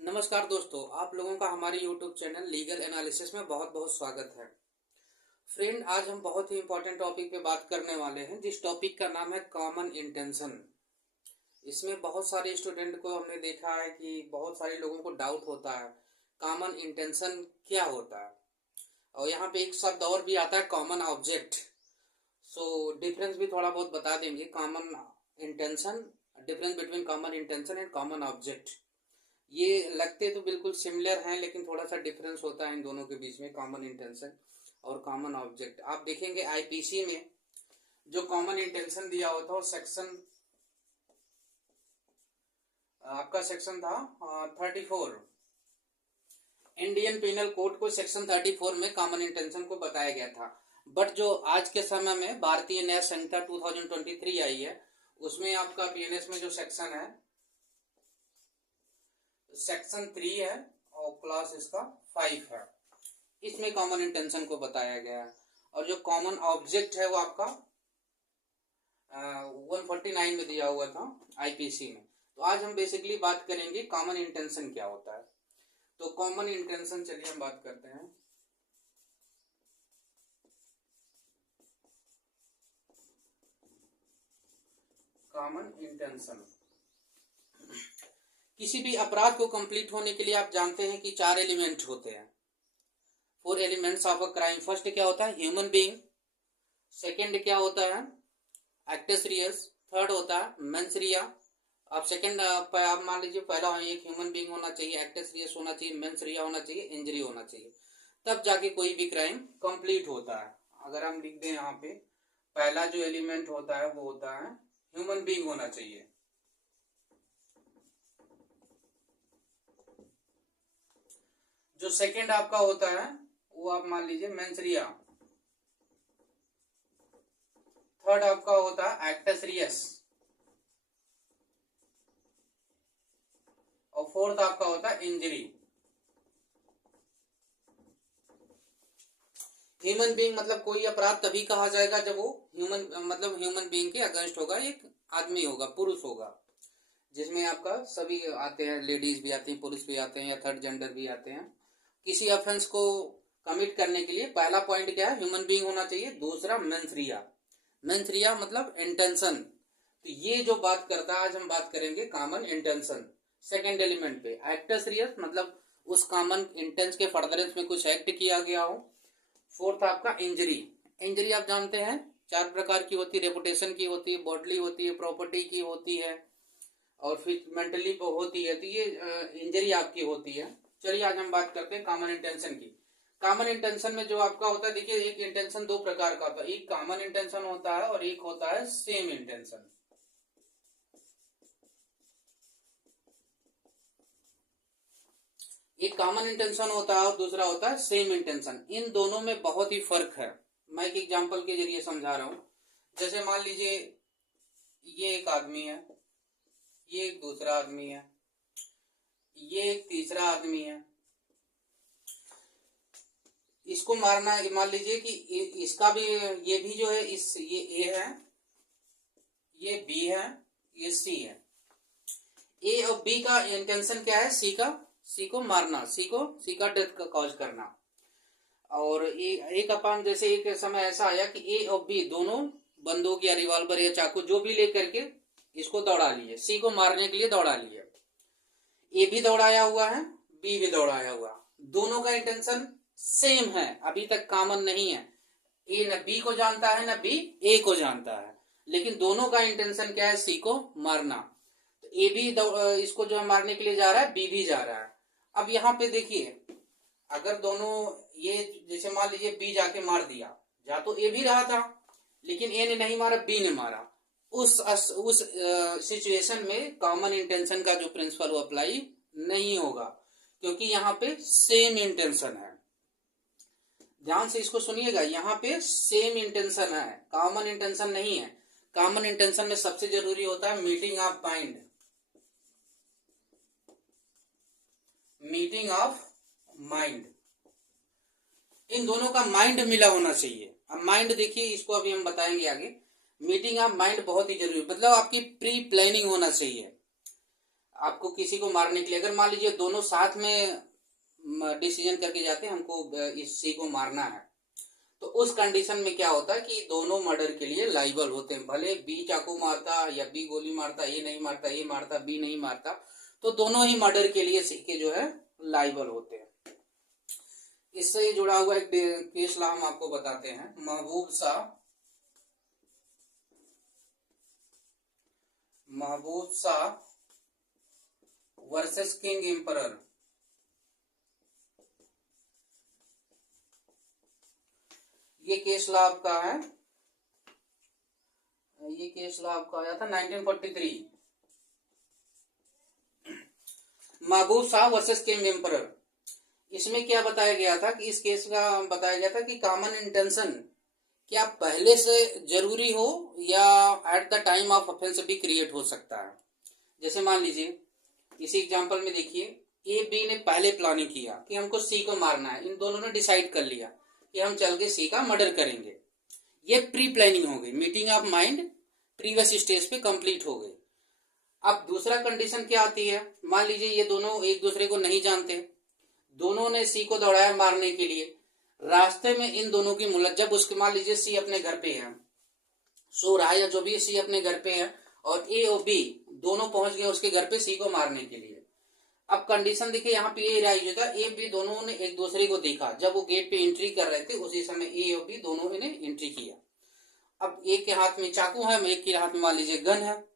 नमस्कार दोस्तों, आप लोगों का हमारे YouTube चैनल लीगल एनालिसिस में बहुत बहुत स्वागत है। फ्रेंड, आज हम बहुत ही इंपॉर्टेंट टॉपिक पे बात करने वाले हैं, जिस टॉपिक का नाम है कॉमन इंटेंशन। इसमें बहुत सारे स्टूडेंट को हमने देखा है कि बहुत सारे लोगों को डाउट होता है कॉमन इंटेंशन क्या होता है। और यहाँ पे एक शब्द और भी आता है, कॉमन ऑब्जेक्ट। सो डिफरेंस भी थोड़ा बहुत बता देंगे। Common intention, difference between common intention and common object. ये लगते तो बिल्कुल सिमिलर हैं, लेकिन थोड़ा सा डिफरेंस होता है इन दोनों के बीच में, कॉमन इंटेंशन और कॉमन ऑब्जेक्ट। आप देखेंगे आईपीसी में जो कॉमन इंटेंशन दिया हुआ था वो सेक्शन, आपका सेक्शन था 34। इंडियन पिनल कोड को सेक्शन 34 में कॉमन इंटेंशन को बताया गया था। बट जो आज के समय में भारतीय न्याय संहिता 2023 आई है, उसमें आपका बीएनएस में जो सेक्शन है, सेक्शन 3 है और क्लास इसका 5 है। इसमें कॉमन इंटेंशन को बताया गया है। और जो कॉमन ऑब्जेक्ट है वो आपका 149 में दिया हुआ था आईपीसी में। तो आज हम बेसिकली बात करेंगे कॉमन इंटेंशन क्या होता है। तो कॉमन इंटेंशन, चलिए हम बात करते हैं। कॉमन इंटेंशन, किसी भी अपराध को कंप्लीट होने के लिए आप जानते हैं कि 4 एलिमेंट होते हैं, 4 elements of a crime. First क्या होता है? Human being. सेकंड क्या होता है? एक्टस रियस। थर्ड होता है मेंस रिया। अब सेकंड आप मान लीजिए, पहला एक ह्यूमन बीइंग होना चाहिए, एक्टस रियस होना चाहिए, मेंस रिया होना चाहिए, इंजरी होना चाहिए, तब जाके कोई भी क्राइम कंप्लीट होता है। अगर हम लिख दें यहाँ पे, पहला जो एलिमेंट होता है वो होता है ह्यूमन बीइंग होना चाहिए। जो सेकंड आपका होता है वो आप मान लीजिए मेंस रिया। थर्ड आपका होता है एक्टस रियस। और फोर्थ आपका होता है इंजरी। ह्यूमन बीइंग मतलब कोई अपराध तभी कहा जाएगा जब वो ह्यूमन बीइंग के अगेंस्ट होगा, एक आदमी होगा, पुरुष होगा, जिसमें आपका सभी आते हैं, लेडीज भी आती हैं, पुरुष भी आते हैं, या थर्ड जेंडर भी आते हैं। किसी ऑफेंस को कमिट करने के लिए पहला पॉइंट क्या है? ह्यूमन बीइंग होना चाहिए। दूसरा मेंस रिया। मेंस रिया मतलब इंटेंशन। तो ये जो बात करता है, आज हम बात करेंगे कॉमन इंटेंशन। सेकेंड एलिमेंट पे एक्टस रियस मतलब उस कॉमन इंटेंस के फर्दरेंस में कुछ एक्ट किया गया हो। फोर्थ आपका इंजरी। इंजरी आप जानते हैं 4 प्रकार की होती है, रेपुटेशन की होती है, बॉडली होती है, प्रॉपर्टी की होती है, और फिर मेंटली होती है। तो ये इंजरी आपकी होती है। चलिए आज हम बात करते हैं कॉमन इंटेंशन की। कॉमन इंटेंशन में जो आपका होता है, देखिए एक इंटेंशन 2 प्रकार का होता है, एक कॉमन इंटेंशन होता है और एक होता है सेम इंटेंशन। एक कॉमन इंटेंशन होता है और दूसरा होता है सेम इंटेंशन। इन दोनों में बहुत ही फर्क है। मैं एक एग्जांपल के जरिए समझा रहा हूं। जैसे मान लीजिए ये एक आदमी है, ये एक दूसरा आदमी है, ये एक तीसरा आदमी है। इसको मारना, मान लीजिए कि इसका भी, ये भी जो है, इस ये ए है, ये बी है, ये सी है। ए और बी का इंटेंशन क्या है? सी को मारना, सी का डेथ का कॉज करना। और एक अपन, जैसे एक समय ऐसा आया कि ए और बी दोनों बंदूक या रिवॉल्वर या चाकू जो भी लेकर के इसको दौड़ा लिए, सी को मारने के लिए दौड़ा लिए। ए भी दौड़ाया हुआ है, बी भी दौड़ाया हुआ, दोनों का इंटेंशन सेम है, अभी तक कॉमन नहीं है। ए न बी को जानता है, न बी ए को जानता है, लेकिन दोनों का इंटेंशन क्या है? सी को मारना। तो ए भी इसको जो है मारने के लिए जा रहा है, बी भी जा रहा है। अब यहाँ पे देखिए, अगर दोनों, ये जैसे मान लीजिए बी जाके मार दिया, जा तो ए भी रहा था, लेकिन ए ने नहीं मारा, बी ने मारा। उस सिचुएशन में कॉमन इंटेंशन का जो प्रिंसिपल वो अप्लाई नहीं होगा, क्योंकि यहाँ पे सेम इंटेंशन है। ध्यान से इसको सुनिएगा, यहाँ पे सेम इंटेंशन है, कॉमन इंटेंशन नहीं है। कॉमन इंटेंशन में सबसे जरूरी होता है meeting of mind, meeting of mind. इन दोनों का माइंड मिला होना चाहिए। अब माइंड देखिए, इसको अभी हम बताएंगे आगे। मीटिंग ऑफ माइंड बहुत ही जरूरी, मतलब आपकी प्री प्लानिंग होना चाहिए। आपको किसी को मारने के लिए, अगर मान लीजिए दोनों साथ में डिसीजन करके जाते हैं हमको इस सी को मारना है, तो उस कंडीशन में क्या होता है कि दोनों मर्डर के लिए लाइबल होते हैं। भले बी चाकू मारता या बी गोली मारता, ए नहीं मारता, ए मारता बी नहीं मारता, तो दोनों ही मर्डर के लिए सी के जो है लाइबल होते हैं। इससे जुड़ा हुआ एक केस ला हम आपको बताते हैं। महबूब शाह वर्सेस किंग एम्परर। ये केस ला आपका है, ये केस ला आपका आया था 1943। महबूब शाह वर्सेस किंग एम्परर। इसमें क्या बताया गया था कि इस केस का बताया गया था कि कॉमन इंटेंशन क्या पहले से जरूरी हो या at the time of offence भी क्रिएट हो सकता है। जैसे मान लीजिए इसी एग्जांपल में देखिए, ए बी ने पहले प्लानिंग किया कि हमको सी को मारना है, इन दोनों ने डिसाइड कर लिया कि हम चल के सी का मर्डर करेंगे। ये प्री प्लानिंग हो गई, meeting of mind previous stage पे कंप्लीट हो गई। अब दूसरा कंडीशन क्या आती है, मान लीजिए ये दोनों एक दूसरे को नहीं जानते, दोनों ने सी को दौड़ाया मारने के लिए, रास्ते में इन दोनों की मुलाकात, जब उसके मान लीजिए सी अपने घर पे है, सो रहा है या जो भी सी अपने घर पे है, और ए और बी दोनों पहुंच गए उसके घर पे सी को मारने के लिए। अब कंडीशन देखिए यहाँ पे ये राइज होता है, ए बी दोनों ने एक दूसरे को देखा, जब वो गेट पे एंट्री कर रहे थे उसी समय ए और बी दोनों ने एंट्री किया। अब एक के हाथ में चाकू है, एक के हाथ में मान लीजिए गन है।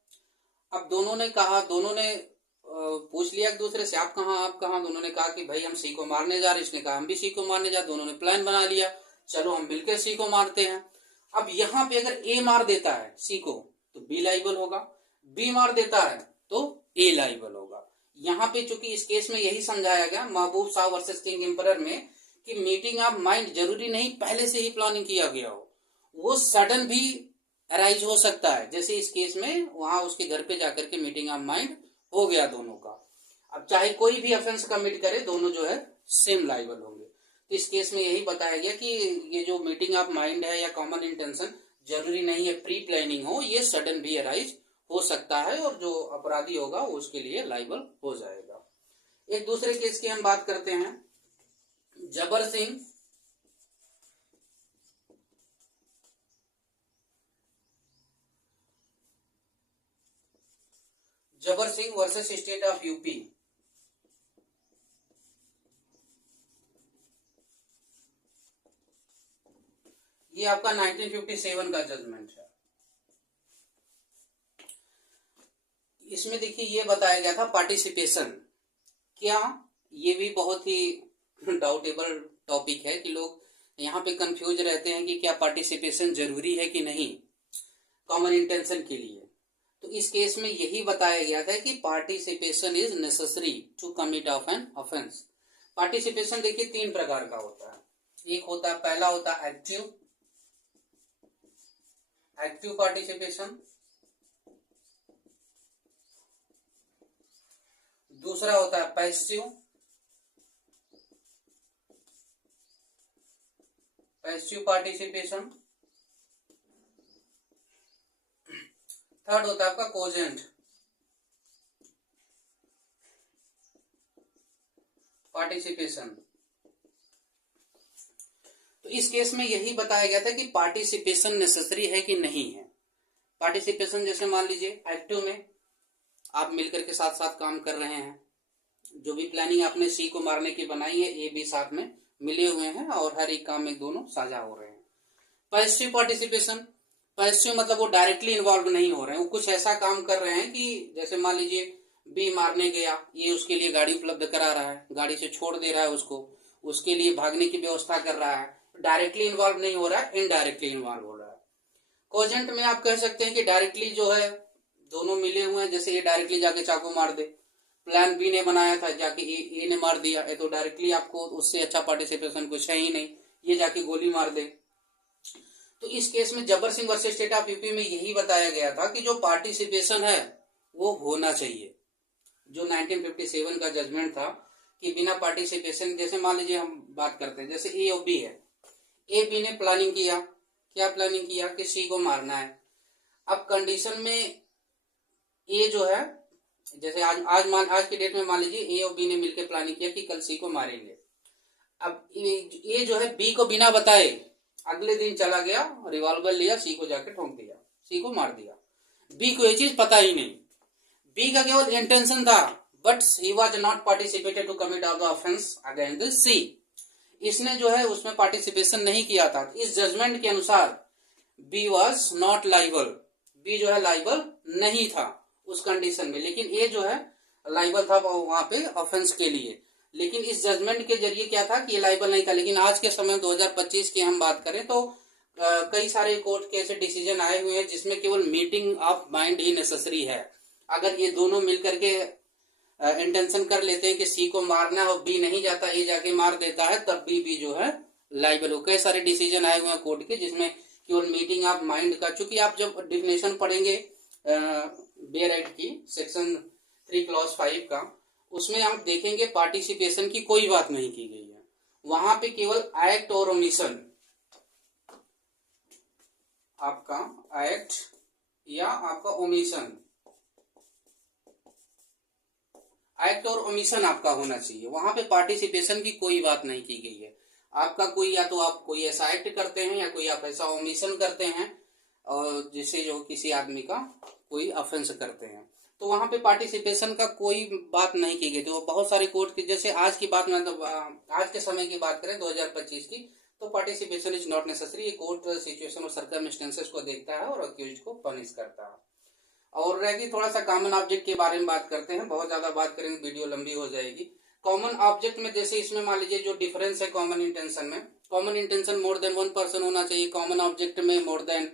अब दोनों ने कहा, दोनों ने पूछ लिया एक दूसरे से, आप कहाँ। दोनों ने कहा कि भाई हम सी को मारने जा रहे हैं। इसने कहा हम भी सी को मारने जा। दोनों ने प्लान बना लिया, चलो हम मिलकर सी को मारते हैं। अब यहाँ पे अगर ए मार देता है सी को तो बी लाइबल होगा, बी मार देता है तो ए लाइबल होगा। यहाँ पे चूंकि इस केस में यही समझाया गया महबूब शाह वर्सेस किंग एम्परर में कि मीटिंग ऑफ माइंड जरूरी नहीं पहले से ही प्लानिंग किया गया हो, वो सडन भी अराइज हो सकता है। जैसे इस केस में वहां उसके घर पे जाकर के मीटिंग ऑफ माइंड हो गया दोनों का। अब चाहे कोई भी ऑफेंस कमिट करे, दोनों जो है सेम लाइबल होंगे। तो इस केस में यही बताया गया कि ये जो मीटिंग ऑफ माइंड है या कॉमन इंटेंशन जरूरी नहीं है प्री प्लानिंग हो, ये सडन भी अराइज हो सकता है और जो अपराधी होगा वो उसके लिए लाइबल हो जाएगा। एक दूसरे केस की हम बात करते हैं, जबर Singh versus state of UP. ये आपका 1957 का जजमेंट है। इसमें देखिए ये बताया गया था पार्टिसिपेशन। क्या ये भी बहुत ही डाउटेबल टॉपिक है कि लोग यहाँ पे कंफ्यूज रहते हैं कि क्या पार्टिसिपेशन जरूरी है कि नहीं कॉमन इंटेंशन के लिए। तो इस केस में यही बताया गया था कि participation is necessary to commit of an offence. Participation देखिए 3 प्रकार का होता है। एक होता है, पहला होता है एक्टिव पार्टिसिपेशन, दूसरा होता है पैसिव पार्टिसिपेशन, थर्ड होता है आपका कोजेंट पार्टिसिपेशन। तो इस केस में यही बताया गया था कि पार्टिसिपेशन नेसेसरी है कि नहीं है। पार्टिसिपेशन जैसे मान लीजिए एक्टिव में आप मिलकर के साथ साथ काम कर रहे हैं, जो भी प्लानिंग आपने सी को मारने की बनाई है ए बी साथ में मिले हुए हैं और हर एक काम में दोनों साझा हो रहे हैं। पैसिव पार्टिसिपेशन, पैसिव मतलब वो डायरेक्टली इन्वॉल्व नहीं हो रहे हैं, वो कुछ ऐसा काम कर रहे हैं कि जैसे मान लीजिए बी मारने गया, ये उसके लिए गाड़ी उपलब्ध करा रहा है, गाड़ी से छोड़ दे रहा है उसको, उसके लिए भागने की व्यवस्था कर रहा है, डायरेक्टली इन्वॉल्व नहीं हो रहा है, इनडायरेक्टली इन्वॉल्व हो रहा है। कोजेंट में आप कह सकते हैं कि डायरेक्टली जो है दोनों मिले हुए हैं, जैसे ये डायरेक्टली जाके चाकू मार दे, प्लान बी ने बनाया था जाके ए ने मार दिया, ये तो डायरेक्टली आपको उससे अच्छा पार्टिसिपेशन कुछ है ही नहीं, ये जाके गोली मार दे। तो इस केस में जबर Singh versus state of UP में यही बताया गया था कि जो पार्टिसिपेशन है वो होना चाहिए। जो 1957 का जजमेंट था कि बिना पार्टिसिपेशन, जैसे मान लीजिए हम बात करते हैं जैसे ए और बी है, ए बी ने प्लानिंग किया, क्या प्लानिंग किया कि सी को मारना है। अब कंडीशन में ए जो है जैसे आज की डेट में मान लीजिए ए और बी ने मिलकर प्लानिंग किया कि कल सी को मारेंगे। अब ये जो है बी को बिना बताए अगले दिन चला गया, रिवॉल्वर लिया, सी को जाके ठोक दिया, सी को मार दिया। बी को ये चीज पता ही नहीं, बी का केवल इंटेंशन था, but he was not participated to commit of the offence against C. इसने जो है उसमें पार्टिसिपेशन नहीं किया था। इस जजमेंट के अनुसार B was not liable, B जो है लाइबल नहीं था उस कंडीशन में, लेकिन ए जो है लाइबल था वहां पे ऑफेंस के लिए। लेकिन इस जजमेंट के जरिए क्या था कि ये लाइबल नहीं था। लेकिन आज के समय 2025 की हम बात करें तो कई सारे कोर्ट के ऐसे डिसीजन आए हुए हैं जिसमें केवल meeting of mind he necessary है। अगर ये दोनों मिलकर के इंटेंशन कर लेते हैं कि सी को मारना और बी नहीं जाता, ए जाके मार देता है, तब भी जो है लाइबल हो। कई सारे डिसीजन आए हुए हैं कोर्ट के जिसमें केवल मीटिंग ऑफ माइंड का, चूंकि आप जब डिफिनेशन पढ़ेंगे बे राइट की सेक्शन 3 क्लॉज 5 का, उसमें आप देखेंगे पार्टिसिपेशन की कोई बात नहीं की गई है। वहां पे केवल एक्ट और ओमिशन, आपका एक्ट या आपका ओमिशन, एक्ट और ओमिशन आपका होना चाहिए। वहां पे पार्टिसिपेशन की कोई बात नहीं की गई है। आपका कोई, या तो आप कोई ऐसा एक्ट करते हैं या कोई आप ऐसा ओमिशन करते हैं और जिससे जो किसी आदमी का कोई ऑफेंस करते हैं, तो वहां पे पार्टिसिपेशन का कोई बात नहीं की गई। तो बहुत सारे कोर्ट की, जैसे आज की बात में, तो आज के समय की बात करें 2025 की, तो पार्टिसिपेशन इज नॉट नेसेसरी। ये कोर्ट सिचुएशन और सर्कमस्टेंसेस को देखता है और अक्यूज्ड को पनिश करता है। और रहेगी थोड़ा सा कॉमन ऑब्जेक्ट के बारे में बात करते हैं। बहुत ज्यादा बात करेंगे वीडियो लंबी हो जाएगी। कॉमन ऑब्जेक्ट में जैसे इसमें मान लीजिए जो डिफरेंस है कॉमन इंटेंशन में, common intention more than 1 person होना चाहिए। कॉमन ऑब्जेक्ट में मोर देन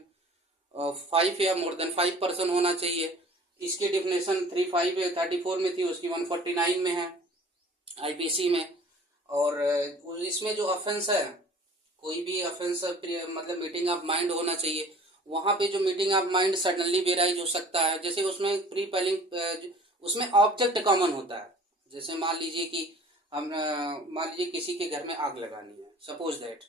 5 या मोर देन 5 पर्सन होना चाहिए। इसकी डिफिनेशन 34 में थी, उसकी 149 में है आईपीसी में। और इसमें जो ऑफेंस है, कोई भी ऑफेंस मतलब मीटिंग ऑफ माइंड होना चाहिए। वहां पे जो मीटिंग ऑफ माइंड सडनली बेराइज हो सकता है। जैसे उसमें प्री प्लानिंग, उसमें ऑब्जेक्ट कॉमन होता है। जैसे मान लीजिए कि हम मान लीजिए किसी के घर में आग लगानी है, सपोज दैट,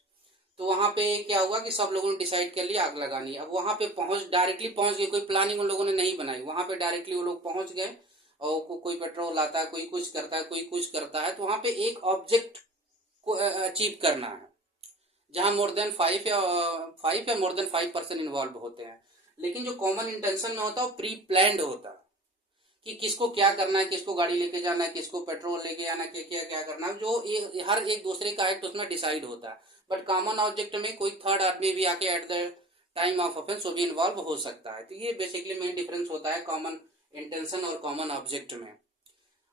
तो वहां पे क्या हुआ कि सब लोगों ने डिसाइड कर लिया आग लगानी है। अब वहां पे डायरेक्टली पहुंच गए, कोई प्लानिंग उन लोगों ने नहीं बनाई, वहां पे डायरेक्टली वो लोग पहुंच गए और कोई पेट्रोल लाता है, कोई कुछ करता है, कोई कुछ करता है, तो वहां पे एक ऑब्जेक्ट को अचीव करना है जहां मोर देन 5 या मोर देन 5 पर्सन इन्वॉल्व होते हैं। लेकिन जो कॉमन इंटेंशन में होता है वो प्री प्लान्ड होता है कि किसको क्या करना है, किसको गाड़ी लेके जाना है, किसको पेट्रोल लेके आना है, क्या क्या करना है, जो हर एक दूसरे का एक्ट उसमें डिसाइड होता है। बट कॉमन ऑब्जेक्ट में कोई थर्ड आदमी भी आके at the time of offence वो भी इन्वॉल्व हो सकता है। तो ये बेसिकली मेन डिफरेंस होता है कॉमन इंटेंशन और कॉमन ऑब्जेक्ट में।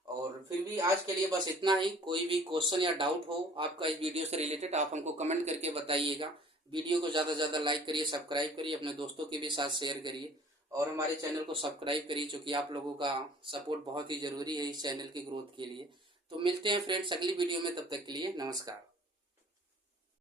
और फिर भी आज के लिए बस इतना ही। कोई भी क्वेश्चन या डाउट हो आपका इस वीडियो से रिलेटेड, आप हमको कमेंट करके बताइएगा। वीडियो को ज़्यादा से ज़्यादा लाइक करिए, सब्सक्राइब करिए, अपने दोस्तों के भी साथ शेयर करिए और हमारे चैनल को सब्सक्राइब करिए, क्योंकि आप लोगों का सपोर्ट बहुत ही ज़रूरी है इस चैनल की ग्रोथ के लिए। तो मिलते हैं फ्रेंड्स अगली वीडियो में, तब तक के लिए नमस्कार।